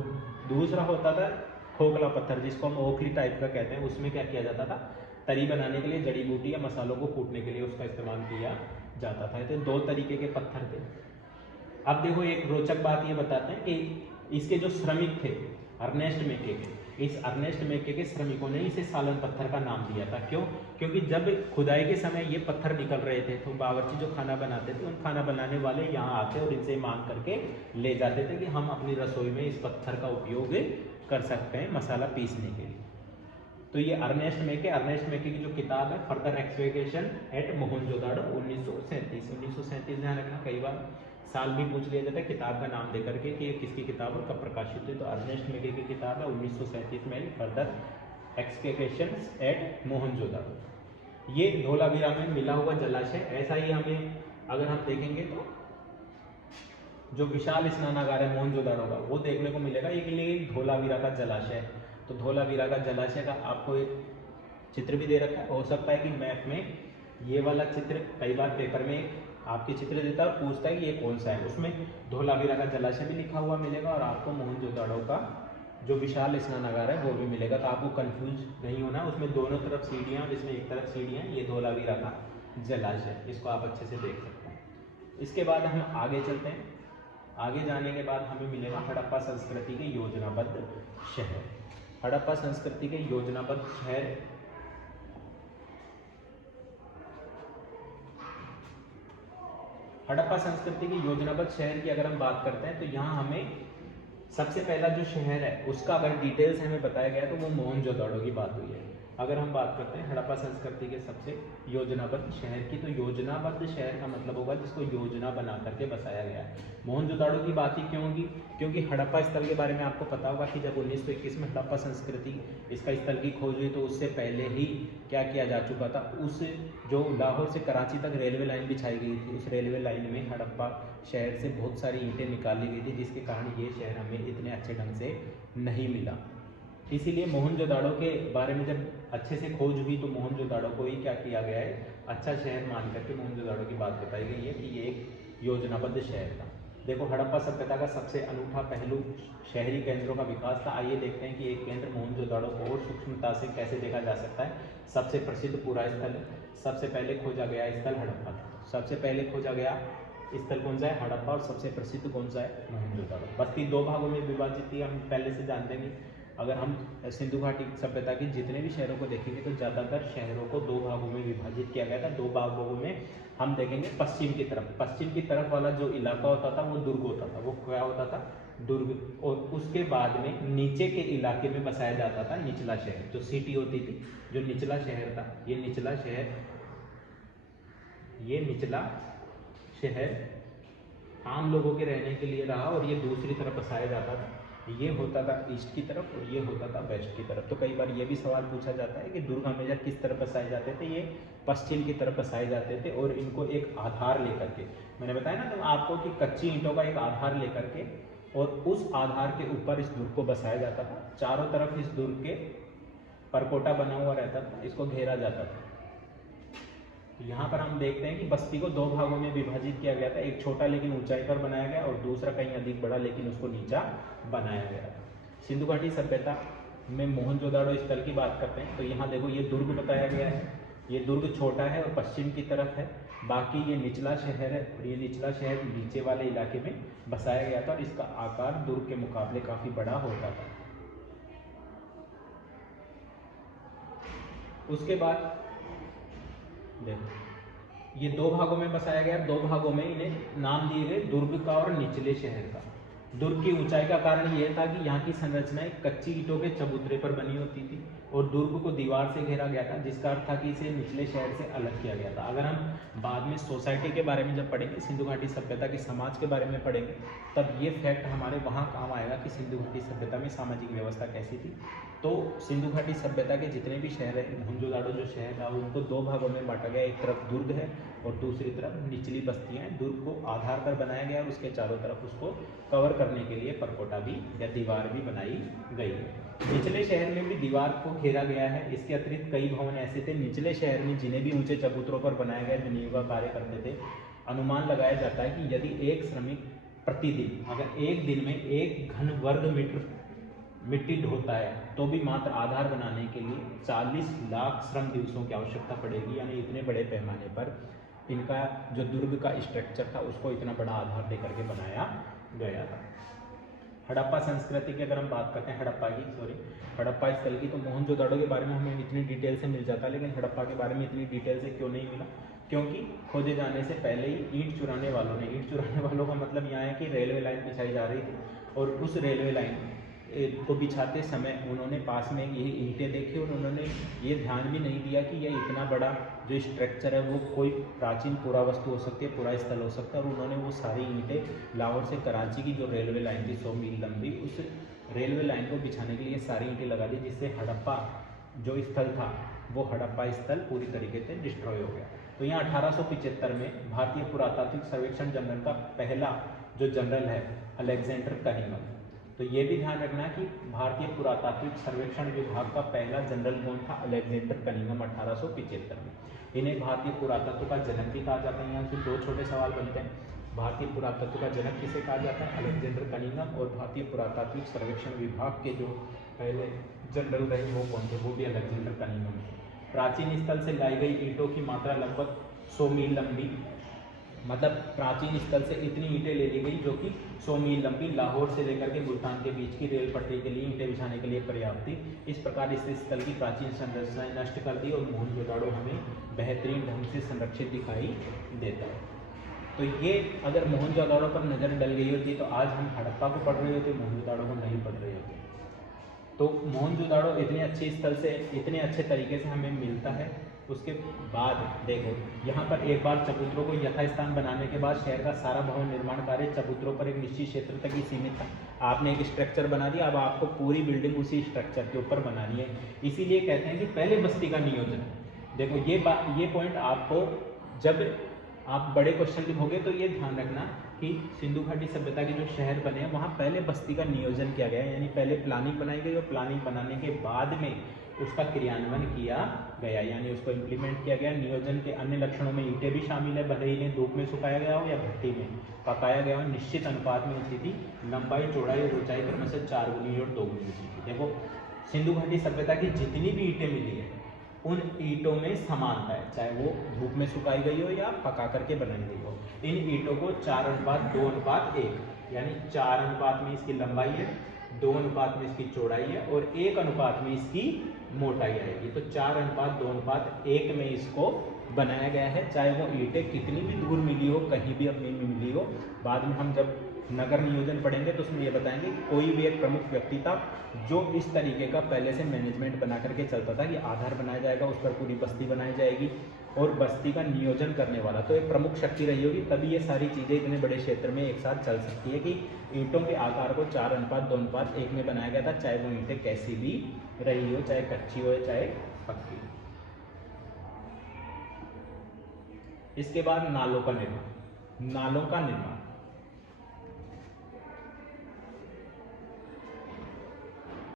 दूसरा होता था खोखला पत्थर, जिसको हम ओखली टाइप का कहते हैं। उसमें क्या किया जाता था, तरी बनाने के लिए, जड़ी बूटी या मसालों को कूटने के लिए उसका इस्तेमाल किया जाता था। तो दो तरीके के पत्थर थे। अब देखो एक रोचक बात ये बताते हैं कि इसके जो श्रमिक थे अर्नेस्ट मेके के, इस अर्नेस्ट मेके के श्रमिकों ने इसे सालन पत्थर का नाम दिया था। क्यों? क्योंकि जब खुदाई के समय ये पत्थर निकल रहे थे तो बावर्ची जो खाना बनाते थे, उन खाना बनाने वाले यहाँ आते और इनसे मांग करके ले जाते थे कि हम अपनी रसोई में इस पत्थर का उपयोग कर सकते हैं मसाला पीसने के लिए। तो ये अर्नेस्ट मेके की जो किताब है फर्दर एक्सप्लोरेशन एट मोहनजोदाड़ो 1937 ध्यान रखना, कई बार साल भी पूछ लिया जाता है किताब का नाम दे करके कि ये किसकी किताब और कब प्रकाशित हुई। तो अर्नेस्ट मेके की किताब है 1937 में, फर्दर एक्सप्लोरेशन एट मोहनजोदाड़ो। ये धोलावीरा में मिला हुआ जलाशय, ऐसा ही हमें अगर हम देखेंगे तो जो विशाल स्नानागार है मोहनजोदाड़ो का वो देखने को मिलेगा। ये धोलावीरा का जलाशय, तो धोलावीरा का जलाशय का आपको एक चित्र भी दे रखा है। हो सकता है कि मैप में ये वाला चित्र, कई बार पेपर में आपके चित्र देता है और पूछता है कि ये कौन सा है, उसमें धोलावीरा का जलाशय भी लिखा हुआ मिलेगा और आपको मोहनजोदाड़ो का जो विशाल स्नानागार है वो भी मिलेगा। तो आपको कंफ्यूज नहीं होना, उसमें दोनों तरफ सीढ़ियाँ और इसमें एक तरफ सीढ़ियाँ, ये धोलावीरा का जलाशय, इसको आप अच्छे से देख सकते हैं। इसके बाद हम आगे चलते हैं। आगे जाने के बाद हमें मिलेगा हड़प्पा संस्कृति के योजनाबद्ध शहर। हड़प्पा संस्कृति के योजनाबद्ध शहर, हड़प्पा संस्कृति के योजनाबद्ध शहर की अगर हम बात करते हैं तो यहाँ हमें सबसे पहला जो शहर है उसका अगर डिटेल्स हमें बताया गया तो वो मोहनजोदाड़ो की बात हुई है। अगर हम बात करते हैं हड़प्पा संस्कृति के सबसे योजनाबद्ध शहर की, तो योजनाबद्ध शहर का मतलब होगा जिसको योजना बना करके बसाया गया है। मोहनजोदाड़ो की बात ही क्यों होगी? क्योंकि हड़प्पा स्थल के बारे में आपको पता होगा कि जब 1921 में हड़प्पा संस्कृति इसका स्थल की खोज हुई तो उससे पहले ही क्या किया जा चुका था, उस जो लाहौर से कराची तक रेलवे लाइन बिछाई गई थी, उस रेलवे लाइन में हड़प्पा शहर से बहुत सारी ईंटें निकाली गई थी, जिसके कारण ये शहर हमें इतने अच्छे ढंग से नहीं मिला। इसीलिए मोहनजोदाड़ो के बारे में जब अच्छे से खोज हुई तो मोहनजोदाड़ो को ही क्या किया गया है, अच्छा शहर मान करके मोहनजोदाड़ो की बात बताई गई है कि ये एक योजनाबद्ध शहर था। देखो हड़प्पा सभ्यता का सबसे अनूठा पहलू शहरी केंद्रों का विकास था। आइए देखते हैं कि एक केंद्र मोहनजोदाड़ो को और सूक्ष्मता से कैसे देखा जा सकता है। सबसे प्रसिद्ध पूरा स्थल, सबसे पहले खोजा गया स्थल हड़प्पा था। सबसे पहले खोजा गया स्थल कौन सा है? हड़प्पा। और सबसे प्रसिद्ध कौन सा है? मोहनजोदाड़ो। बस्ती दो भागों में विभाजित थी, हम पहले से जानते हैं। अगर हम सिंधु घाटी सभ्यता के जितने भी शहरों को देखेंगे तो ज़्यादातर शहरों को दो भागों में विभाजित किया गया था। दो भागों में हम देखेंगे पश्चिम की तरफ वाला जो इलाका होता था वो दुर्ग होता था, वो क्या होता था? दुर्ग। और उसके बाद में नीचे के इलाके में बसाया जाता था निचला शहर, जो सिटी होती थी, जो निचला शहर था। ये निचला शहर आम लोगों के रहने के लिए रहा और ये दूसरी तरफ बसाया जाता था। ये होता था ईस्ट की तरफ और ये होता था वेस्ट की तरफ। तो कई बार ये भी सवाल पूछा जाता है कि दुर्ग हमेशा किस तरफ बसाए जाते थे? ये पश्चिम की तरफ बसाए जाते थे। और इनको एक आधार लेकर के, मैंने बताया ना तो आपको कि कच्ची ईंटों का एक आधार लेकर के और उस आधार के ऊपर इस दुर्ग को बसाया जाता था। चारों तरफ इस दुर्ग के परकोटा बना हुआ रहता था, इसको घेरा जाता था। यहाँ पर हम देखते हैं कि बस्ती को दो भागों में विभाजित किया गया था, एक छोटा लेकिन ऊंचाई पर बनाया गया और दूसरा कहीं अधिक बड़ा लेकिन उसको नीचा बनाया गया था। सिंधु घाटी सभ्यता में मोहनजोदाड़ो स्थल की बात करते हैं तो यहाँ देखो ये दुर्ग बताया गया है, ये दुर्ग छोटा है और पश्चिम की तरफ है, बाकी ये निचला शहर है और ये निचला शहर नीचे वाले इलाके में बसाया गया था और इसका आकार दुर्ग के मुकाबले काफ़ी बड़ा होता था। उसके बाद देखो ये दो भागों में बसाया गया, दो भागों में इन्हें नाम दिए गए दुर्ग का और निचले शहर का। दुर्ग की ऊंचाई का कारण यह था कि यहाँ की संरचनाएं कच्ची ईंटों के चबूतरे पर बनी होती थी और दुर्ग को दीवार से घेरा गया था, जिसका अर्थ था कि इसे निचले शहर से अलग किया गया था। अगर हम बाद में सोसाइटी के बारे में जब पढ़ेंगे, सिंधु घाटी सभ्यता के समाज के बारे में पढ़ेंगे, तब ये फैक्ट हमारे वहाँ काम आएगा कि सिंधु घाटी सभ्यता में सामाजिक व्यवस्था कैसी थी। तो सिंधु घाटी सभ्यता के जितने भी शहर है, मोहनजोदाड़ो जो शहर था उनको दो भागों में बांटा गया, एक तरफ दुर्ग है और दूसरी तरफ निचली बस्तियां हैं। दुर्ग को आधार पर बनाया गया और उसके चारों तरफ उसको कवर करने के लिए परकोटा भी या दीवार भी बनाई गई है। निचले शहर में भी दीवार को घेरा गया है। इसके अतिरिक्त कई भवन ऐसे थे निचले शहर में जिन्हें भी ऊंचे चबूतरों पर बनाया गया, जो नींव का कार्य करते थे। अनुमान लगाया जाता है कि यदि एक श्रमिक प्रतिदिन अगर एक दिन में 1 घन वर्ग मीटर मिट्टी ढोता है तो भी मात्र आधार बनाने के लिए 40 लाख श्रम दिवसों की आवश्यकता पड़ेगी। यानी इतने बड़े पैमाने पर इनका जो दुर्ग का स्ट्रक्चर था उसको इतना बड़ा आधार देकर के बनाया गया था। हड़प्पा संस्कृति की अगर हम बात करते हैं, हड़प्पा स्थल की, तो मोहनजोदाड़ो के बारे में हमें इतनी डिटेल से मिल जाता है, लेकिन हड़प्पा के बारे में इतनी डिटेल से क्यों नहीं मिला? क्योंकि खोजे जाने से पहले ही ईंट चुराने वालों का मतलब यहाँ है कि रेलवे लाइन बिछाई जा रही थी और उस रेलवे लाइन को बिछाते समय उन्होंने पास में यही ईंटें देखी और उन्होंने ये ध्यान भी नहीं दिया कि यह इतना बड़ा जो स्ट्रक्चर है वो कोई प्राचीन पुरावस्तु हो सकती है, पुरा स्थल हो सकता है। और उन्होंने वो सारी ईंटें लाहौर से कराची की जो रेलवे लाइन थी 100 मील लंबी, उस रेलवे लाइन को बिछाने के लिए सारी ईंटें लगा दी, जिससे हड़प्पा जो स्थल था वो हड़प्पा स्थल पूरी तरीके से डिस्ट्रॉय हो गया। तो यहाँ 1875 में भारतीय पुरातात्विक सर्वेक्षण जनरल का पहला जो जनरल है अलेक्जेंडर कनिंघम। तो ये भी ध्यान रखना कि भारतीय पुरातात्विक सर्वेक्षण विभाग का पहला जनरल कौन था? अलेक्जेंडर कनिंघम 1875 में। इन्हें भारतीय पुरातत्व का जनक भी कहा जाता है। यहाँ से दो छोटे सवाल बनते हैं, भारतीय पुरातत्व का जनक किसे कहा जाता है? Alexander Cunningham. और भारतीय पुरातात्विक सर्वेक्षण विभाग के जो पहले जनरल रहे वो कौन थे? वो भी अलेक्जेंडर कनिंघम थे। प्राचीन स्थल से लाई गई ईंटों की मात्रा लगभग 100 मील लंबी, मतलब प्राचीन स्थल से इतनी ईंटें ले ली गई जो कि 100 मील लंबी लाहौर से लेकर के मुल्तान के बीच की रेल पटरी के लिए ईंटें बिछाने के लिए पर्याप्त थी। इस प्रकार इस स्थल की प्राचीन संरचनाएं नष्ट कर दी और मोहनजोदाड़ो हमें बेहतरीन ढंग से संरक्षित दिखाई देता है। तो ये अगर मोहनजोदाड़ो पर नज़र डल गई होती तो आज हम हड़प्पा को पढ़ रहे होते, मोहनजोदाड़ो को नहीं पढ़ रहे होते। तो मोहनजोदाड़ो इतने अच्छे स्थल से इतने अच्छे तरीके से हमें मिलता है। उसके बाद देखो यहाँ पर एक बार चबूतरों को यथास्थान बनाने के बाद शहर का सारा भवन निर्माण कार्य चबूतरों पर एक निश्चित क्षेत्र तक ही सीमित था। आपने एक स्ट्रक्चर बना दिया, अब आपको पूरी बिल्डिंग उसी स्ट्रक्चर के ऊपर बनानी है। इसीलिए कहते हैं कि पहले बस्ती का नियोजन। देखो ये पॉइंट आपको जब आप बड़े क्वेश्चन लिखोगे तो ये ध्यान रखना कि सिंधु घाटी सभ्यता के जो शहर बने हैं वहाँ पहले बस्ती का नियोजन किया गया है, यानी पहले प्लानिंग बनाई गई और प्लानिंग बनाने के बाद में उसका क्रियान्वयन किया गया, यानी उसको इम्प्लीमेंट किया गया। नियोजन के अन्य लक्षणों में ईंटें भी शामिल है, भले ही इन्हें धूप में सुखाया गया हो या भट्टी में पकाया गया हो। निश्चित अनुपात में होती थी, लंबाई चौड़ाई और ऊंचाई क्रमशः 4 गुनी और 2 गुनी होती थी। देखो सिंधु घाटी सभ्यता की जितनी भी ईंटें मिली है उन ईंटों में समानता है, चाहे वो धूप में सुखाई गई हो या पका करके बनाई गई हो। इन ईंटों को 4:2:1 यानी 4 अनुपात में इसकी लंबाई है, 2 अनुपात में इसकी चौड़ाई है और 1 अनुपात में इसकी मोटाई आएगी। तो 4:2:1 में इसको बनाया गया है, चाहे वो ईंटें कितनी भी दूर मिली हो, कहीं भी अपनी मिली हो। बाद में हम जब नगर नियोजन पढ़ेंगे तो उसमें ये बताएंगे कि कोई भी एक प्रमुख व्यक्ति था जो इस तरीके का पहले से मैनेजमेंट बना करके चलता था कि आधार बनाया जाएगा, उस पर पूरी बस्ती बनाई जाएगी और बस्ती का नियोजन करने वाला तो एक प्रमुख शक्ति रही होगी। तभी ये सारी चीज़ें इतने बड़े क्षेत्र में एक साथ चल सकती है कि ईंटों के आकार को 4:2:1 में बनाया गया था, चाहे वो ईंटें कैसी भी रही हो, चाहे कच्ची हो चाहे पक्की हो। इसके बाद नालों का निर्माण।